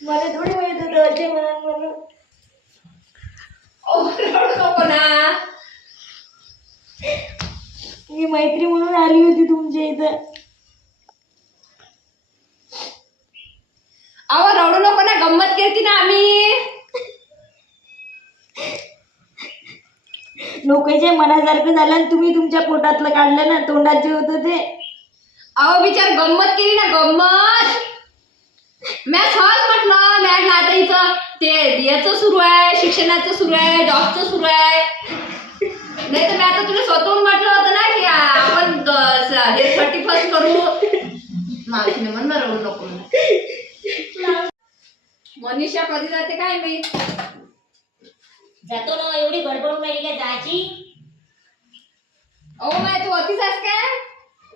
मला थोडी माहीत होतं अजय म्हणून म्हणून. ओ रडू नको ना मी मैत्री म्हणून आली होती तुमच्या इथं. अहो रडू नको ना गंमत केली ना आम्ही. लोकांच्या मनासारखं झालं आणि तुम्ही तुमच्या पोटातलं काढलं ना तोंडात जे होतं ते. अहो बिचार गंमत केली ना गंमत. मॅ सहज म्हटलं मॅ आता इथं ते याचं सुरू आहे शिक्षणाचं सुरू आहे जॉबचं सुरू आहे. नाही तर मी आता तुला स्वतःहून म्हटलं होतं ना की आपण द- स- हे थर्टी फर्स्ट करू. मावशीने म्हणणार रडू नको म्हणून. मनीषा कधी जाते काय मी जातो ना एवढी गडबड राहिली काय जायची? अहो माय तू अतिच आहेस काय?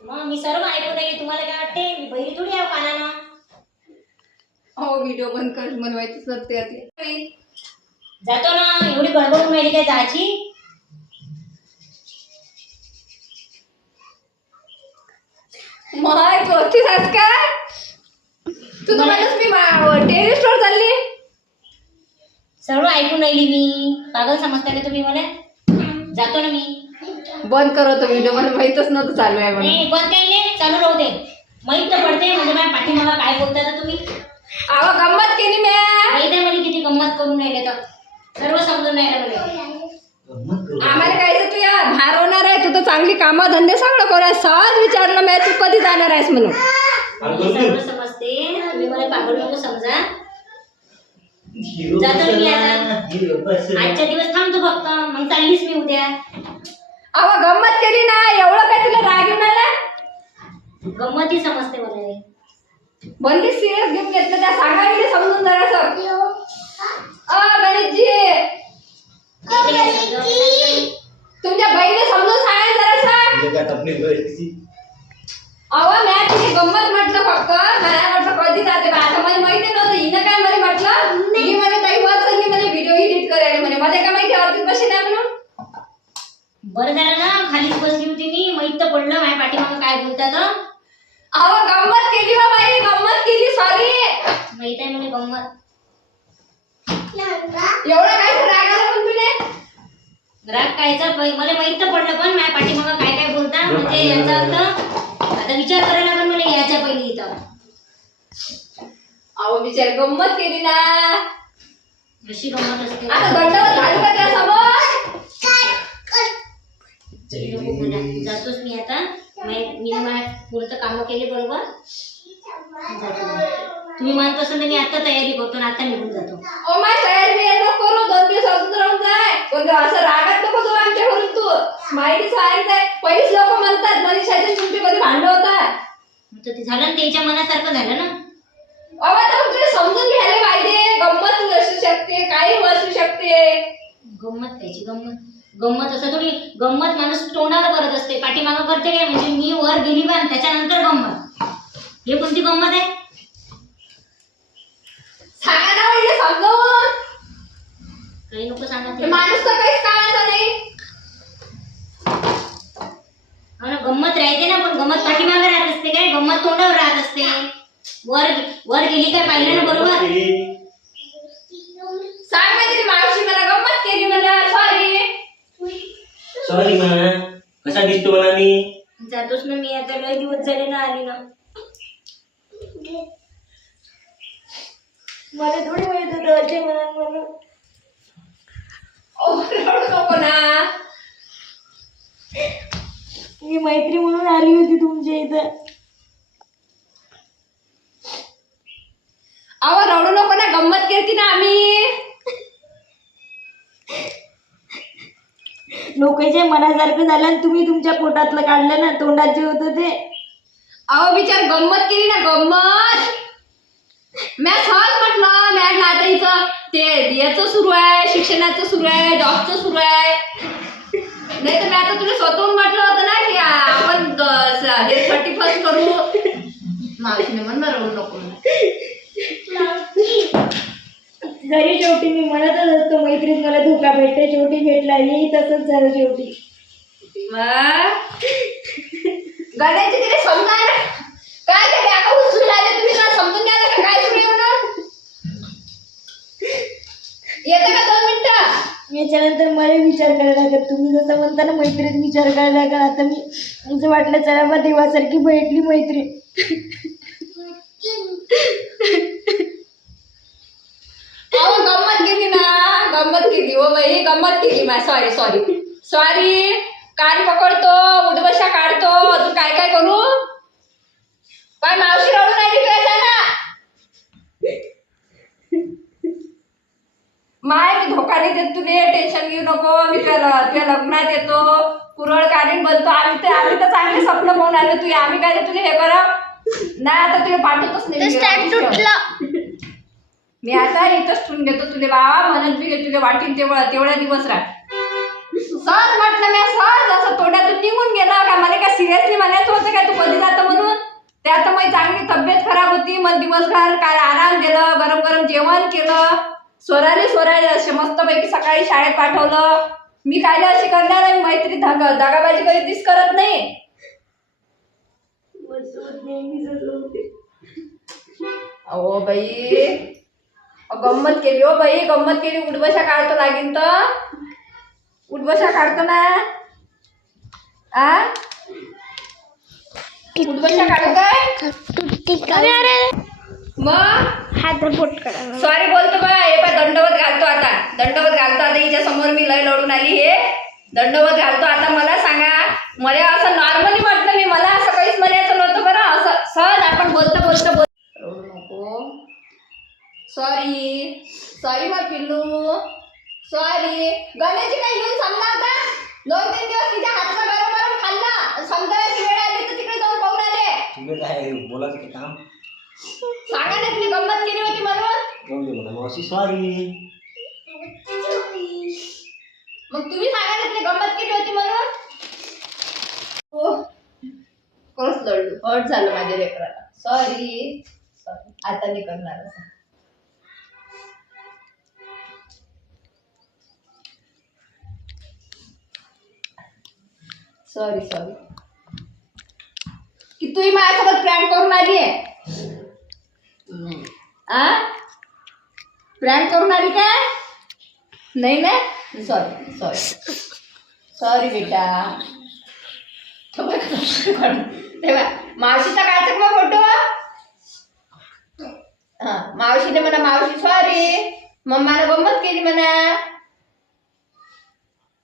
मग मी सर्व ऐकून राहिली तुम्हाला काय वाटते? मी बहिरी थोडी आहे कानानं. हो व्हिडिओ बंद कर माहितीच नसते आधी. जातो ना एवढी गडबड राहिली काय जायची? माय तू आहेस काय? तू तर म्हणस मी चालली? सर्व ऐकून राहिली मी. पागल समजता का तुम्ही मला? जातो ना मी. बंद करतो व्हिडिओ मला माहितच नव्हतं चालू आहे म्हणून. नाही बंद काही नाही चालू राहू दे. माहीत तर पडते म्हणजे माझ्या पाठीमागा काय बोलता तुम्ही? अहो गंमत केली म्या माहीत आहे मला किती गंमत करून राहिले तर. सर्व समजून राहिलं मला आम्हाला काय तर तू या बाहेर होणार आहे. तू तर चांगली कामं धंदे सगळं करा सहज विचारलं म्या तू कधी जाणार आहेस म्हणून? मी सर्व समजते. तुम्ही मला पागल नको समजा. जातो ना मी आता. आजच्या दिवस थांबतो फक्त. मग चाललीच मी उद्या. अहो गंमत केली ना. एवढं काय तुला राग येऊन आला गंमती समजते मला. हे. बंदी सिरियस घेऊन घेतलं त्या सांगा मी समजून जरासं अ गणेशजी. तुमच्या बहिणीने समजून सांगा जरासं अहो मॅ तिथे गंमत म्हटलं फक्त. मला म्हटलं कधी जाते आता मला माहिती नव्हतं हिनं काय मला म्हटलं? मी म्हणे ताई वर चलली म्हणे व्हिडिओ एडिट करायला म्हणे मला काय माहिती आवडतीच बशी नाही म्हणून? बरं झालं ना खालीच बसली होती मी. माहीत तर पडलं माझ्या पाठीमागं काय बोलतात अहो गंमत केली बा बाई गंमत केली सॉरी माहीत आहे मला गंमत. एवढा काय राग आला पण तुले? राग कायचा? प- मला माहीत तर पडलं पण माझ्या पाठीमागं काय काय बोलता म्हणजे याचा अर्थ? आता विचार करायला पण मला यायच्या पहिले इथं. अहो बिचार गंमत केली ना. अशी गंमत असते? आता दंडवत घालू का त्या समोर नको बोला. जातोच मी आता. मै- पुरतं कामं केले बरोबर. तुम्ही म्हणत असाल मी आता तयारी करतो आणि आता निघून जातो. ओ माय तयारी मी येतो करू. दोन दिवस अजून राहून जाय. पण असं रागात नको तू आमच्या घरून तू. माहिती सांगायचं आहे पहिलीच लोक म्हणतात मनीषाची तुमची कधी भांडण होतात तर ते झालं ना त्याच्या मनासारखं झालं ना. अहो आता तुला समजून घ्यायला पाहिजे. गंमत असू शकते काही असू शकते. गंमत त्याची गंमत. गंमत असं थोडी गंमत माणूस तोंडावर करत असते पाठीमागं करते काय? म्हणजे मी वर गेली पण त्याच्यानंतर गंमत. हे कोणती गंमत आहे? सांगा ना म्हणजे काही नको सांगा हे ते. माणूस तर काहीच कामाचा नाही हो ना गंमत राहते ना पण गंमत पाठीमागे राहत असते काय गंमत तोंडावर राहत असते वर वर गेली काय पाहिलं ना बरोबर सांग माहिती मावशी मला गंमत केली मला सॉरी सॉरी मा कसा दिसतो मला मी जातोच ना मी आता लय दिवस झाले ना आली ना. मला थोडी माहीत होतं अजय म्हणून. मी मैत्री म्हणून आली होती तुमच्या इथं. अहो रडू नको ना गंमत केली ना आम्ही. लोकांच्या मनासारखं झालं आणि तुम्ही तुमच्या पोटातलं काढलं ना तोंडात जे होतं ते. अहो बिचार गंमत केली ना गंमत. मॅ सहज म्हटलं मॅ आता इथं ते याचं सुरू आहे शिक्षणाचं सुरू आहे जॉबचं सुरू आहे. नाही तर मी आता तुला स्वतःहून म्हटलं होतं ना की आपण हे थर्टी फर्स्ट करू. मावशीने म्हणणार नको. घरी शेवटी मी म्हणतच असतो मैत्रीत मला धोका भेटते शेवटी भेटला ही तसंच झालं शेवटी. मग? गाण्याची तिने समजा काय ते बॅग उचलून राहिले तुम्ही तुला समजून घ्या का काय सुरू म्हणून. येतं का दोन मिनिटं? याच्यानंतर मला विचार करायला लागत तुम्ही जसं म्हणता ना मैत्रीत विचार करायला लागला. आता मी असं वाटलं चला मग देवासारखी भेटली मैत्री. अहो गंमत किती ना गंमत केली. हो बाई गंमत केली माय सॉरी सॉरी सॉरी कान पकडतो उठबशा काढतो अजून काय काय करू? पण मावशी रडून राहिली तुझ्या ना माय मी धोका नाही देत तुले टेन्शन घेऊ नको. मी तुझ्या ल- तुझ्या लग्नात येतो कुरळ काढीन बनतो. आम्ही ते आम्ही तर चांगले स्वप्न पाहून आलो तुझे. आम्ही काय तुला हे करा नाही आता तुला पाठवतच नाही मी. आता इथंच ठेवून घेतो तुले बाबा. म्हणत बी तुले वाटीन तेवढा तेवढा दिवस राह. सहज म्हटलं मी सहज असं तोंडातून निघून गेला. का मला काय सिरियसली म्हणायचं होतं काय तू कधी जातं म्हणून? त्यात माझी चांगली तब्येत खराब होती. मग दिवसभर काय आराम दिलं गरम गरम जेवण केलं. स्वराले स्वराले असे मस्तपैकी सकाळी शाळेत पाठवलं. मी काय अशी करणार आहे? मैत्री धाग दागाबाजी कधीच करत नाही. अहो बाई. गंमत केली हो बाई. गंमत केली. उठबशा काढतो लागेल तर. उठबशा काढतो ना आ उठबशा मग? हात बोट करा सॉरी बोलतो बा हे दंडवत घालतो आता. दंडवत घालतो आता हिच्या समोर मी लय लढून आली हे. दंडवत घालतो आता मला सांगा. मला असं नॉर्मली म्हटलं मी मला असं काहीच म्हणायचं नव्हतं बरं. असं सहज आपण बोलतो बोलतो बोल नको. सॉरी सॉरी मग पिल्लू. सॉरी. गण्याची काही घेऊन समजा आता दोन तीन दिवस तिच्या हातचा गरम गरम खाल्ला. समजायची वेळ आली तर तिकडे जाऊन पाहून आले. तुम्ही काय बोलायचं ते काम. सांगा ना तुम्ही गंमत केली होती म्हणून. दे मला मावशी. सॉरी. मग तुम्ही सांगा ना तिने गंमत केली होती म्हणून. हो. खरंच लढलो हर्ट झालं माझ्या लेकराला. सॉरी. सॉरी. आता नाही करणार सॉरी सॉरी की तुम्ही माझ्यासोबत प्रँक करून आली आहे? आ? प्रँक करून आली काय? नाही ना? सॉरी सॉरी सॉरी बेटा. तो बघ, तेव्हा मावशीचा तर मग फोटो हा मावशीने म्हणा मावशी सॉरी मम्मानं गंमत केली म्हणा.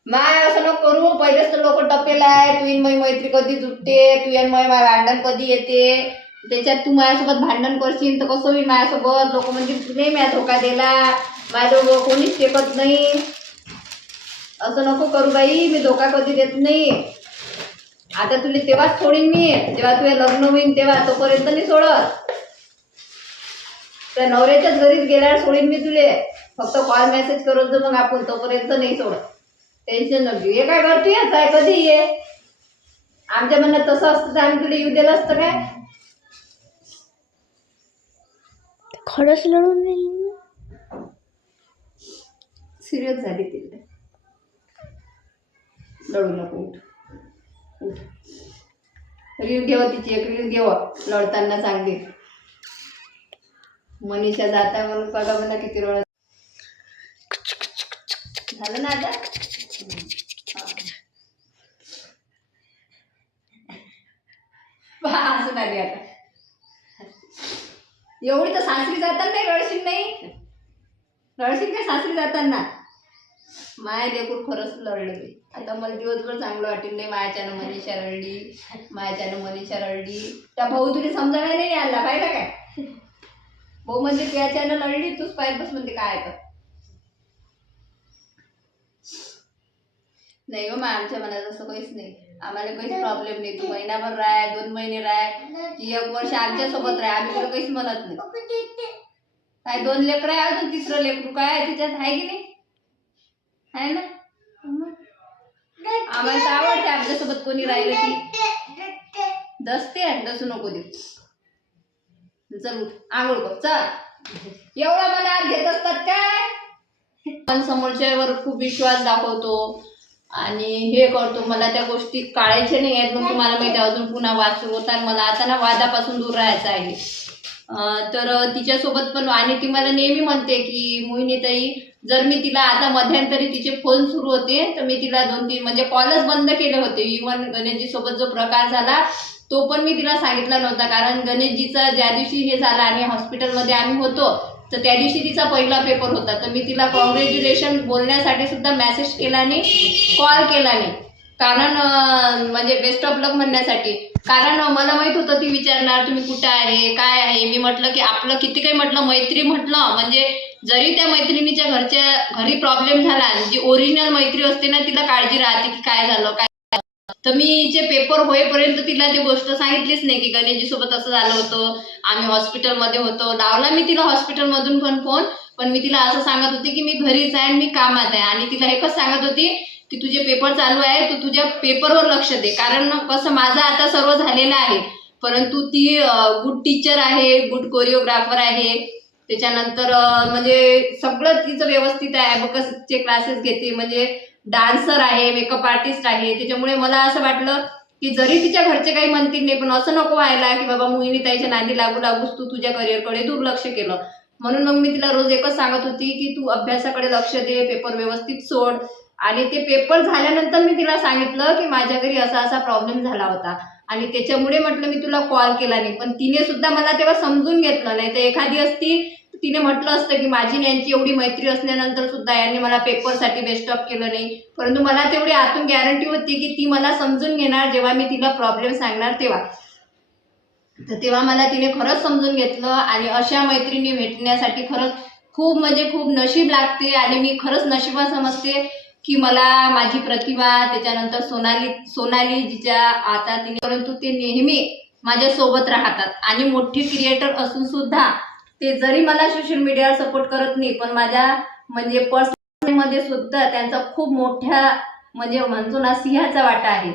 माय असं नको करू. पहिलेच तर लोक टपेला आहे. तू इन मैत्री कधी जुटते? तू मय माय भांडण कधी येते? त्याच्यात तू माझ्यासोबत भांडण करशील तर कसं होईल माझ्यासोबत? लोक म्हणजे नाही म्या धोका दिला. माझ्याजवळ कोणीच टेकत नाही. असं नको करू बाई. मी धोका कधी देत नाही. आता तुला तेव्हाच सोडीन मी. जेव्हा तुझे लग्न होईन तेव्हा तोपर्यंत नाही सोडत. त्या नवऱ्याच्याच घरीच गेल्यावर सोडीन मी तुले. फक्त कॉल मेसेज करत जा मग आपण. तोपर्यंत नाही सोडत. टेन्शन नको. हे काय करतो याच आहे कधी ये आमच्या मनात तसं असतं तर आम्ही तुला येऊ दिलं असतं काय? खरंच लढून दिली सिरियस झाली तिला लढू नको उठ. उठ. रील घेव तिची एक रील घेव. लढताना चांगली. मनीषा जाता म्हणून बघा म्हणा किती रडत झालं ना आता? आली आता. एवढी तर सासरी जाताना नाही रडशील नाही? रडशील काय सासरी जाताना? माया लेकूर खरंच लढले बाई. आता मला दिवसभर चांगलं वाटेल नाही मायाच्यानं मनीषा रडली मायाच्यानं मनीषा रडली. त्या भाऊ तुला समजायला नाही आला पाहिजे काय? भाऊ म्हणजे त्याच्यानं लढली तूच पाहिजे बस म्हणते काय तर? नाही हो मग आमच्या मनात असं काहीच नाही. आम्हाला काहीच प्रॉब्लेम नाही. तू महिनाभर राह दोन महिने राह. की एक वर्ष आमच्यासोबत राह. आम्ही तुला काहीच म्हणत नाही. काय दोन लेकरं आहे अजून? तिसरं लेकरू काय आहे? तिच्यात आहे की नाही? आहे ना. आम्हाला तर आवडते आमच्यासोबत कोणी राहिलं की. दसते आणि दसू नको दे चल उठ. आंघोळ कर. चल. एवढा मनात घेत असतात काय? पण समोरच्यावर खूप विश्वास दाखवतो. आणि हे करतो मला त्या गोष्टी काढायच्या नाही आहेत मग तुम्हाला माहिती आहे, अजून पुन्हा वाद सुरू होतात. मला आता ना वादापासून दूर राहायचं आहे. तर तिच्यासोबत पण आणि ती मला नेहमी म्हणते की मोहिनीताई जर मी तिला आता मध्यंतरी तिचे फोन सुरू होते तर मी तिला दोन तीन म्हणजे कॉलच बंद केले होते. इवन गणेशजी सोबत जो प्रकार झाला तो पण मी तिला सांगितला नव्हता. कारण गणेशजीचा ज्या दिवशी हे झाला आणि हॉस्पिटलमध्ये आम्ही होतो तर त्या दिवशी तिचा पहिला पेपर होता. तर मी तिला कॉंग्रॅच्युलेशन बोलण्यासाठी सुद्धा मेसेज केला नाही कॉल केला नाही कारण म्हणजे बेस्ट ऑफ लक म्हणण्यासाठी. कारण मला माहीत होतं ती विचारणार तुम्ही कुठं आहे काय आहे? मी म्हटलं की आपलं किती काही म्हटलं मैत्री म्हटलं. म्हणजे जरी त्या मैत्रिणीच्या घरच्या घरी प्रॉब्लेम झाला जी ओरिजिनल मैत्री असते ना तिला काळजी राहते की काय झालं काय तर मी जे पेपर होईपर्यंत तिला ती गोष्ट सांगितलीच नाही की गणेशजी सोबत असं झालं होतं आम्ही हॉस्पिटलमध्ये होतो. लावला मी तिला हॉस्पिटलमधून पण फोन पण मी तिला असं सांगत होते की मी घरीच आहे आणि मी कामात आहे. आणि तिला एकच सांगत होती की तुझे पेपर चालू आहे तू तुझ्या पेपरवर लक्ष दे. कारण कसं माझं आता सर्व झालेलं आहे. परंतु ती गुड टीचर आहे गुड कोरिओग्राफर आहे. त्याच्यानंतर म्हणजे सगळं तिचं व्यवस्थित आहे. ॲबकसचे क्लासेस घेते. म्हणजे डान्सर आहे मेकअप आर्टिस्ट आहे. त्याच्यामुळे मला असं वाटलं की जरी तिच्या घरचे काही म्हणतील नाही पण असं नको व्हायला की बाबा मोहिनी ताईच्या नादी लागू लागूच तू तुझ्या करिअरकडे दुर्लक्ष केलं. म्हणून मग मी तिला रोज एकच सांगत होती की तू अभ्यासाकडे लक्ष दे पेपर व्यवस्थित सोड. आणि ते पेपर झाल्यानंतर मी तिला सांगितलं की माझ्या घरी असा असा प्रॉब्लेम झाला होता. आणि त्याच्यामुळे म्हटलं मी तुला कॉल केला नाही. पण तिने सुद्धा मला तेव्हा समजून घेतलं. नाही तर एखादी असती तिने म्हटलं असतं की माझी यांची एवढी मैत्री असल्यानंतर सुद्धा यांनी मला पेपरसाठी बेस्ट ऑफ केलं नाही. परंतु मला तेवढी आतून गॅरंटी होती की ती मला समजून घेणार जेव्हा मी तिला प्रॉब्लेम सांगणार तेव्हा. तर तेव्हा मला तिने खरंच समजून घेतलं आणि अशा मैत्रिणी भेटण्यासाठी खरंच खूप म्हणजे खूप नशीब लागते आणि मी खरंच नशिबा समजते. की मला माझी प्रतिभा त्याच्यानंतर सोनाली सोनाली जिच्या आता तिने परंतु ते नेहमी माझ्या सोबत राहतात. आणि मोठी क्रिएटर असून सुद्धा ते जरी मला सोशल मीडियावर सपोर्ट करत नाही पण माझ्या म्हणजे पर्सनलमध्ये सुद्धा त्यांचा खूप मोठ्या म्हणजे म्हणतो ना सिंहाचा वाटा आहे.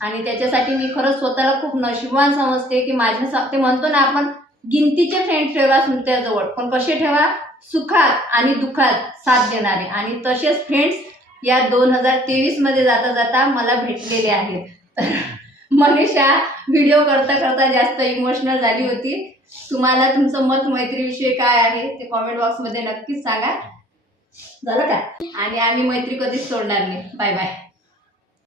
आणि त्याच्यासाठी मी खरंच स्वतःला खूप नशिबान समजते की माझ्या ते म्हणतो ना आपण गिनतीचे फ्रेंड ठेवा तुमच्याजवळ पण कसे ठेवा? सुखात आणि दुःखात साथ देणारे. आणि तसेच फ्रेंड्स या दोन हजार तेवीसमध्ये जाता जाता मला भेटलेले आहेत. तर मनीषा व्हिडिओ करता करता जास्त इमोशनल झाली होती. तुम्हाला तुमचं मत मैत्रीविषयी काय आहे ते कॉमेंट बॉक्समध्ये नक्कीच सांगा. झालं का? आणि आम्ही मैत्री कधीच सोडणार नाही. Bye bye